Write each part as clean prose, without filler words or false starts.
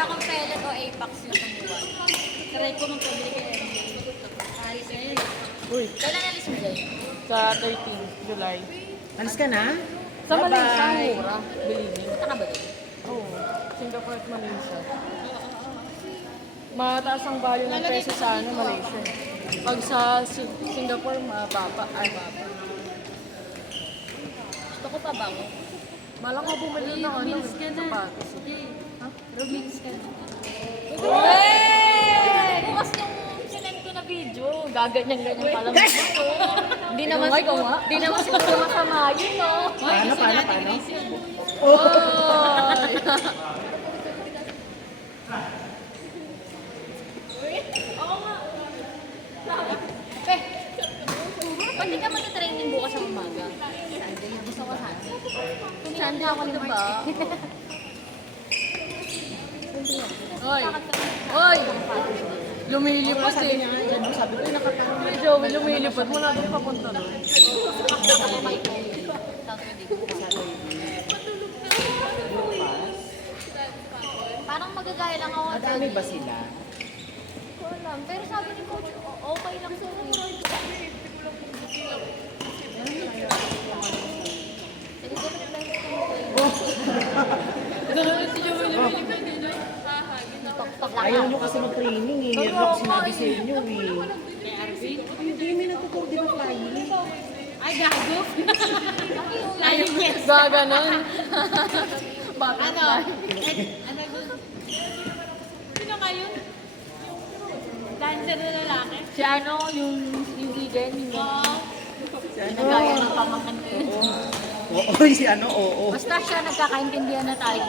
akong pellet o Apex yung pangbuwan. Try ko nung pabili kay MJ. Alis na yun. Uy, Kailan alis mo dyan? sa 13 July. Alis ka na? Sa Malaysia, Bye-bye. mura. Believing. Punta ka ba doon? Oo. Singapore at Malaysia. Mataas ang value ng peso sa Malaysia. Pag sa Singapore, mababa. Ay, baba. Gusto ko pa ba ako? Malang ka bumili ng ano, Lumins ka na. sapatos. Sige. Ha? Lumins ka na. Hey! Bukas yung sinend ko na video. Gaganyan-ganyan pala mo. Hindi naman Ikaw siguro, nga. di naman siguro masama yun, no? Paano? Oh! Ba't di ka mag-training bukas sa umaga? Sunday. Gusto ko Sunday. Sunday ako ni Mark. Hoy! Hoy! Lumilipad eh. Sabi ko, nakatawa. Hey, Joey, lumilipad mo na doon papunta doon. Parang magagaya lang ako. Madami ba sila? Hindi ko alam. Pero sabi ni Coach, okay lang sa Ayaw nyo kasi mag-training eh. Meron ako sinabi sa inyo eh. Hindi, may natuturo di ba flying? Ay, gago. Flying yes. Gaganon. Ano? Sino kayo? Dancer na lalaki? Si ano, yung vegan, yung nagaya ng pamangkin ko yun. Oo, si ano, oo. Basta siya nagkakaintindihan na tayo.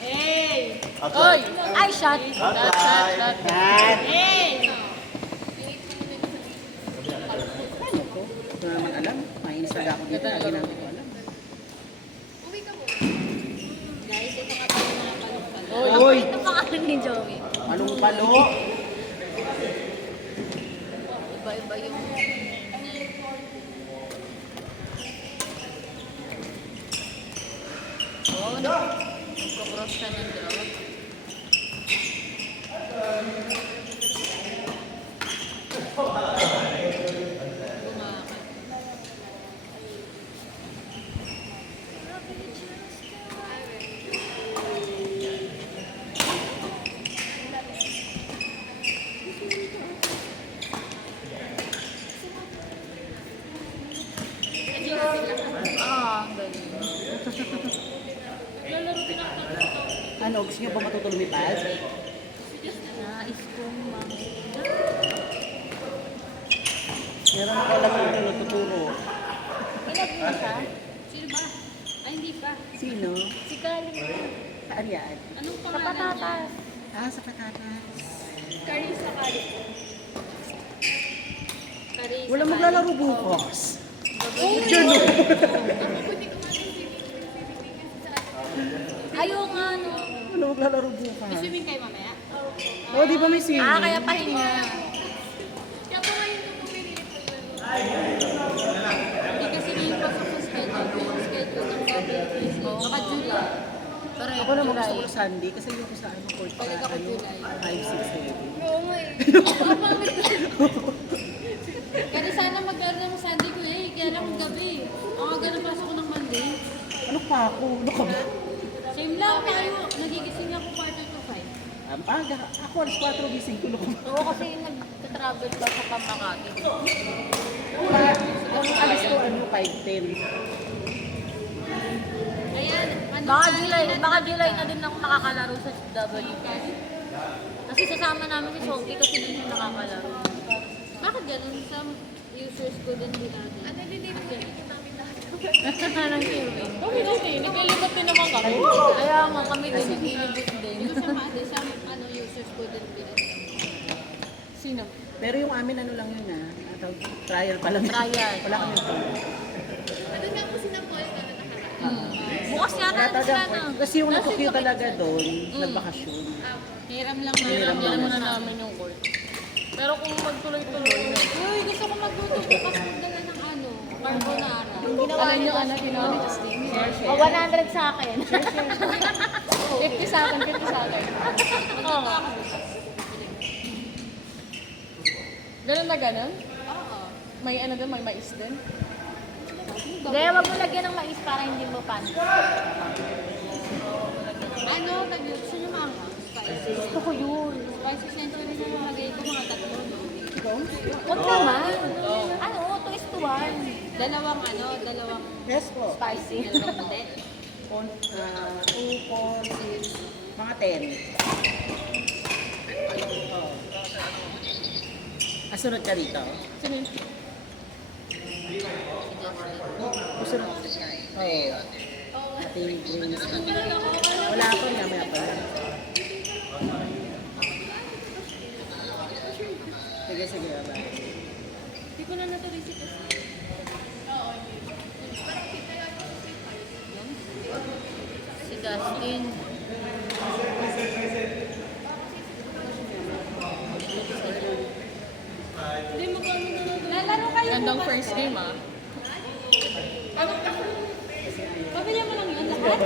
Hey! Oy! Ay, shot! Shot, shot, shot. Yan. Hey! Ano ko? Ito naman alam. Mainis talaga ako dito. Lagi namin ko alam. Guys, ito nga tayo mga palong-palong. Oy! Oy! Ito pangalan ni Joey. Palong-palo. Iba-iba yung... Oo, nagko-cross ka ng draw. Ano, gusto nyo ba matuto lumipad? Nais kong Meron ako alam ito nagtuturo. Ilag mo siya? Sino ba? Ay, hindi pa. Sino? Si Karin. Saan yan? Anong Sa pangalan niya? patatas. Ah, sa patatas. Carissa Karin. Carissa Wala maglalaro bukas. Ayaw nga, no. Wala maglalaro bukas. Swimming kayo mamaya? Oh, di ba may swimming? Ah, kaya pahinga. Hindi kasi may pasok sa schedule. Yung schedule ng WBC. Baka July. Pero Ako naman gusto ko Sunday kasi yung sa ano court pa, Balik ako ano, July. 5, 6, 7. Oo nga eh. Kaya sana mag-aaral ng Sunday ko eh. Kaya lang gabi. Ang aga na pasok ko ng Monday. Ano pa ako? Ano ka ba? Same lang tayo. Nagigising ako quarter to 5. Aga, ako alas 4 gising tulog ko. Oo, kasi nag-travel ba sa Pamakati. Ang alis ko, ano, 5:10. Ayan, baka July na din ako makakalaro sa WPS. Kasi sasama namin si Sophie kasi din siya nakakalaro. Bakit ganun? Sa users ko din din natin. Ano din din Anong swimming? Okay lang eh. Naglilibot din naman kami. Kaya nga kami din nag-ilibot din. Yung sa users ko din din. Sino? Pero yung amin ano lang yun trial pa lang. Trial. Wala kami po. Bukas yata Kaya na sila talaga, na. kasi yung nakukyo talaga doon, nagbakasyon. Hiram lang Hiram Hiram muna lang. namin yung court. Pero kung magtuloy-tuloy na. Uy, gusto ko magluto bukas magdala ng ano, carbonara. Alam niyo, anak, ginawa ni Justin. O, 100 sa akin. 50 sa akin, 50 sa akin. Oo. Ganun na ganun? May ano din, may mais din. Gaya, wag mo lagyan ng mais para hindi mo pan. Ano, gusto nyo maanghang? Spices. Gusto ko yun. Spices na ito rin na nalagay ko mga tatlo. No? Huwag naman. Ano, 2:1. Dalawang dalawang Yes po. Spicy. dalawang model. 2, 4, 6, mga 10. Oh. Sunod ka dito? Sino yun? Sunod. Oo. Ating greens. Wala pa nga, may pa. Sige, sige. Bye. Hindi ko na natuloy si Kasi. Si Dustin. Hindi mo ko lalaro kayo. Gandang first game ah. Ano? Pamilya mo lang yun lahat?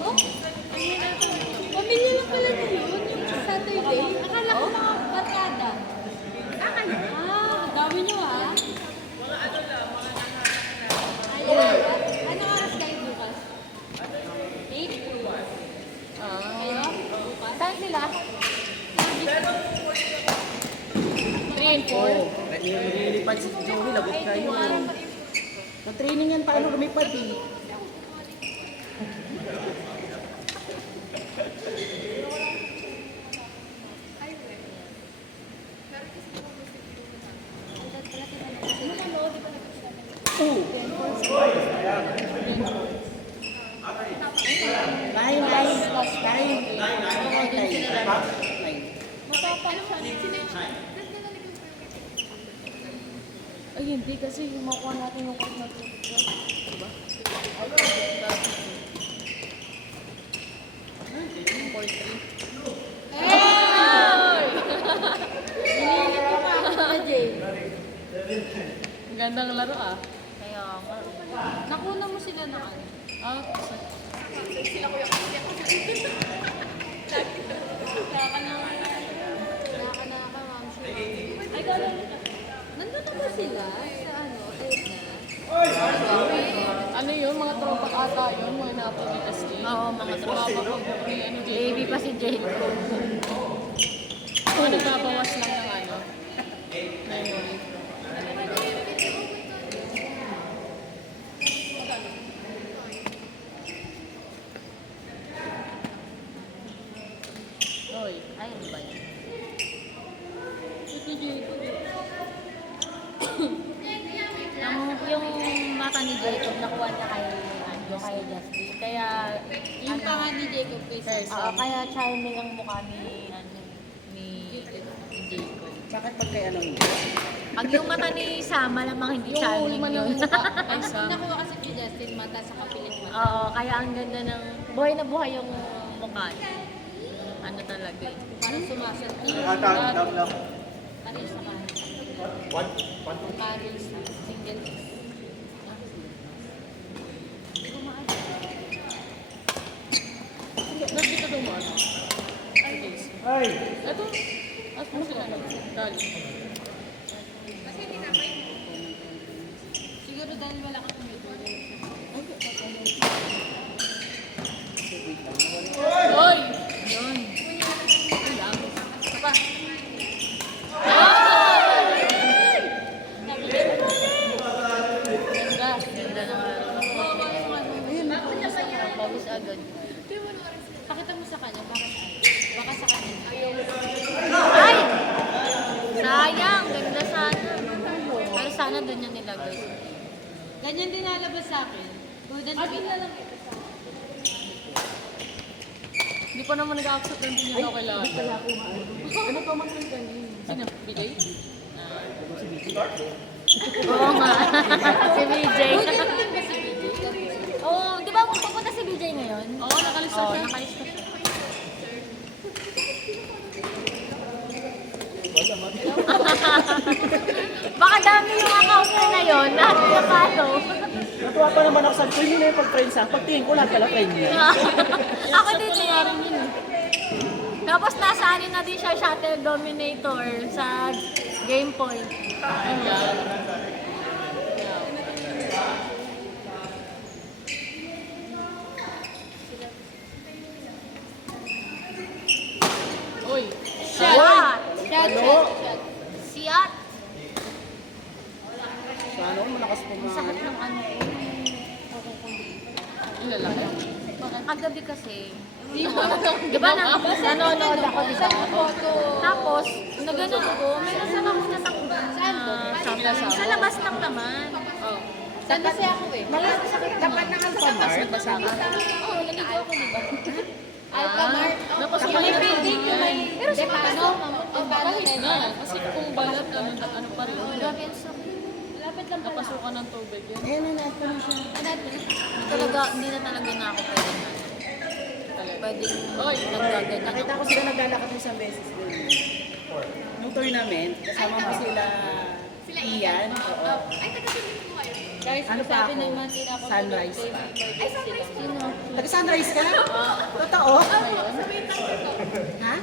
Oh? Pamilya lang pala na yun, yung Saturday. Akala ko mga barkada. Dami nyo ah. Ayan. Ano oras kayo bukas? 8? Kayo? Bukas? Saan sila? 3 and 4. Oo. Nililipad si Joey, lagot kayo. Na-training yan paano lumipad eh. Two. Nine. Ay, hindi kasi makuha natin yung court na to. Diba? Ang gandang laro ah. Kaya nga. Nakuna mo sila na ano? Ah, kasi. Naka, ma'am. Ay, gano'n. Nandun na ba sila sa ano? Ano yun? Mga tropa ata yun? Mga napolitas din. Oo, mga tropa. Ano, Baby pa si Jane. Ako nagbabawas lang ng ano. Memory. Oy. Ay, ano ba yan? Yung mata ni Jacob, nakuha niya kay Justin. Kaya, Yung panga ni Jacob Pesa. kaya charming ang mukha ni Jacob. Bakit pag kay ano yun? Pag yung mata ni Sama lamang hindi Yung charming ulma ng yun. mukha. Ay, Ang sa. nakuha kasi kay Justin, mata sa kapiling mata. Oo, kaya ang ganda ng buhay na buhay yung mukha niya. Ano talaga eh. Parang sumasat. Paris sa kanin. Paris. Single. Nandito dumaan. Ay! Ito. At mo sila na. Dali. Siguro dahil wala ka tumito. Oy! Yun. Pa. Ganda. Ganda ng laro. Pawis agad. Pakita mo sa kanya, baka sa kanya. Ay! Sayang! Ganda sana. Pero sana doon niya nilagay. Ganyan din nalabas sa akin. Golden Queen. Hindi pa naman nag-accept ng hindi ako kailangan. Ano pa man yung ganyan? Sino? BJ? Oo nga. Si BJ. Oo, di ba pupunta si BJ ngayon? Oo, nakalista Oo, siya. nakalista siya. Baka dami yung account na yun. Lahat na follow. Natuwa pa naman ako, sabi ko, yun na yung pag-friends ha. Pagtingin ko, lahat pala friend niya. Ako din eh. Tapos nasa ano na din siya, Shuttle Dominator sa Game Point. Uy, Shot! Ano? Siat! Sa ano, malakas po mga... Sakit ng ano ko. ang lalaki. Kagabi kasi. Di ba? Diba nanonood ako, diba? Tapos, nagano'n ko, may nasan ako natakban. Sa labas lang naman. Oh. Saan kasi ako eh? Dapat na ang pamart. Oo, naligo ako, diba? Alphamart. Napasukan May na building yung may... Pero sa ano? Kahit na. Kasi kung balat, ano pa rin. Grabe ang sakit. Malapit lang pala. Napasukan ng tubig yun. Ayan na natin na siya. Hindi na talaga na ako pwedeng Oy, nagkaganyan. Nakita ko sila naglalakad isang beses din. Nung tournament, kasama ko sila Ian. Oo. Guys, Ano pa sabi ako? naman tinapos ko Sunrise. birthday. Ay, sunrise sila. Taga-sunrise ka? Totoo? Ha?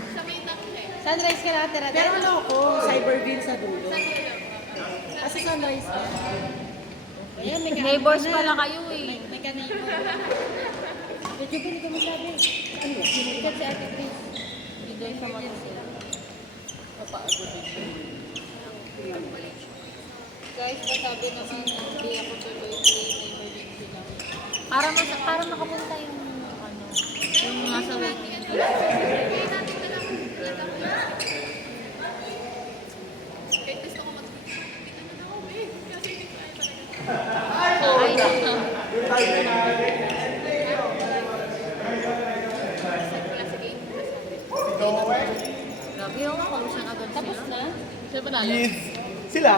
Sunrise ka lang, tira. Pero ano ako, Cyberville sa dulo. Kasi sunrise ka. Ayan, may Neighbors pala kayo eh. May kanina. Medyo ba hindi ko masabi? Ano? Sikat si Ate Chris. Hindi doon sa matusin. Papagod din. Guys, masabi naman hindi ako tuloy kay emergency lang. Para makapunta yung ano, yung nasa waiting. Grabe yung ako, siya agad Tapos sila. na? Siya panalo? Sila.